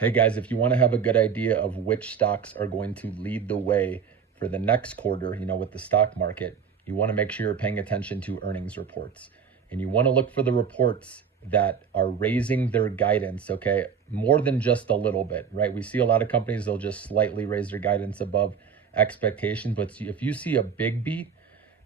Hey guys, if you want to have a good idea of which stocks are going to lead the way for the next quarter, with the stock market, you want to make sure you're paying attention to earnings reports. And you want to look for the reports that are raising their guidance, okay? More than just a little bit, right? We see a lot of companies, they'll just slightly raise their guidance above expectation. But if you see a big beat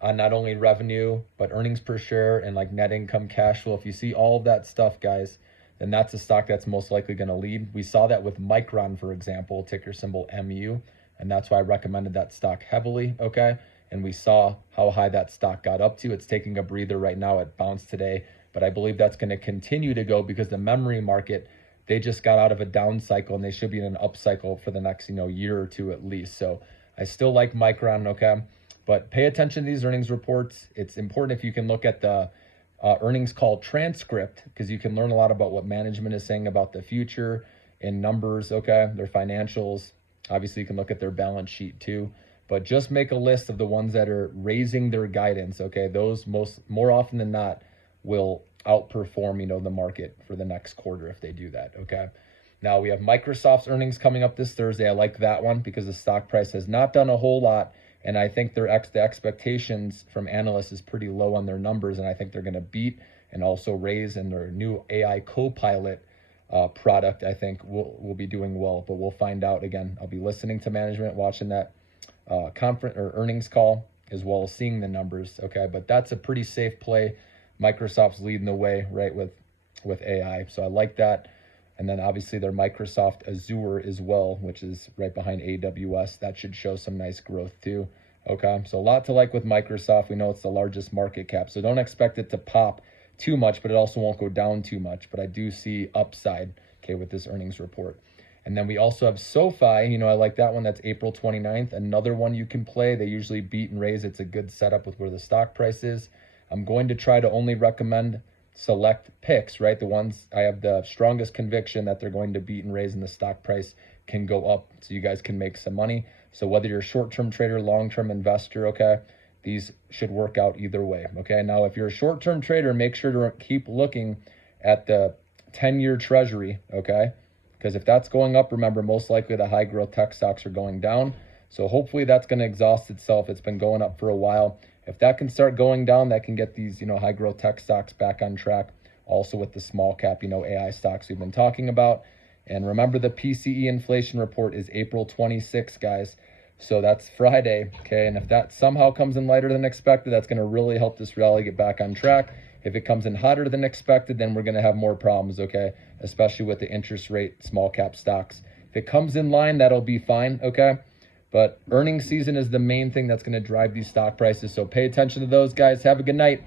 on not only revenue, but earnings per share and like net income, cash flow, if you see all of that stuff, guys, then that's a stock that's most likely going to lead. We saw that with Micron, for example, ticker symbol MU, and that's why I recommended that stock heavily, okay? And we saw how high that stock got up to. It's taking a breather right now. It bounced today, but I believe that's going to continue to go because the memory market, they just got out of a down cycle and they should be in an up cycle for the next, year or two at least. So I still like Micron, okay? But pay attention to these earnings reports. It's important if you can look at the earnings call transcript because you can learn a lot about what management is saying about the future in numbers, okay, their financials. Obviously, you can look at their balance sheet too, but just make a list of the ones that are raising their guidance, okay? Those more often than not will outperform, the market for the next quarter if they do that, okay? Now we have Microsoft's earnings coming up this Thursday. I like that one because the stock price has not done a whole lot. And I think the expectations from analysts is pretty low on their numbers. And I think they're going to beat and also raise. And their new AI Copilot product, I think, will be doing well. But we'll find out. Again, I'll be listening to management, watching that conference or earnings call, as well as seeing the numbers. Okay, but that's a pretty safe play. Microsoft's leading the way, right, with AI. So I like that. And then obviously their Microsoft Azure as well, which is right behind AWS. That should show some nice growth too. Okay, so a lot to like with Microsoft. We know it's the largest market cap, so don't expect it to pop too much, but it also won't go down too much. But I do see upside, okay, with this earnings report. And then we also have SoFi. I like that one. That's April 29th. Another one you can play. They usually beat and raise. It's a good setup with where the stock price is. I'm going to try to only recommend select picks, right? The ones I have the strongest conviction that they're going to beat and raise and the stock price can go up so you guys can make some money. So whether you're a short-term trader, long-term investor, okay, these should work out either way, okay? Now, if you're a short-term trader, make sure to keep looking at the 10-year treasury, okay? Because if that's going up, remember, most likely the high-growth tech stocks are going down. So hopefully that's going to exhaust itself. It's been going up for a while. If that can start going down, that can get these, high growth tech stocks back on track. Also with the small cap, AI stocks we've been talking about. And remember, the PCE inflation report is April 26th, guys. So that's Friday, okay? And if that somehow comes in lighter than expected, that's going to really help this rally get back on track. If it comes in hotter than expected, then we're going to have more problems, okay? Especially with the interest rate small cap stocks. If it comes in line, that'll be fine, okay? But earnings season is the main thing that's going to drive these stock prices. So pay attention to those, guys. Have a good night.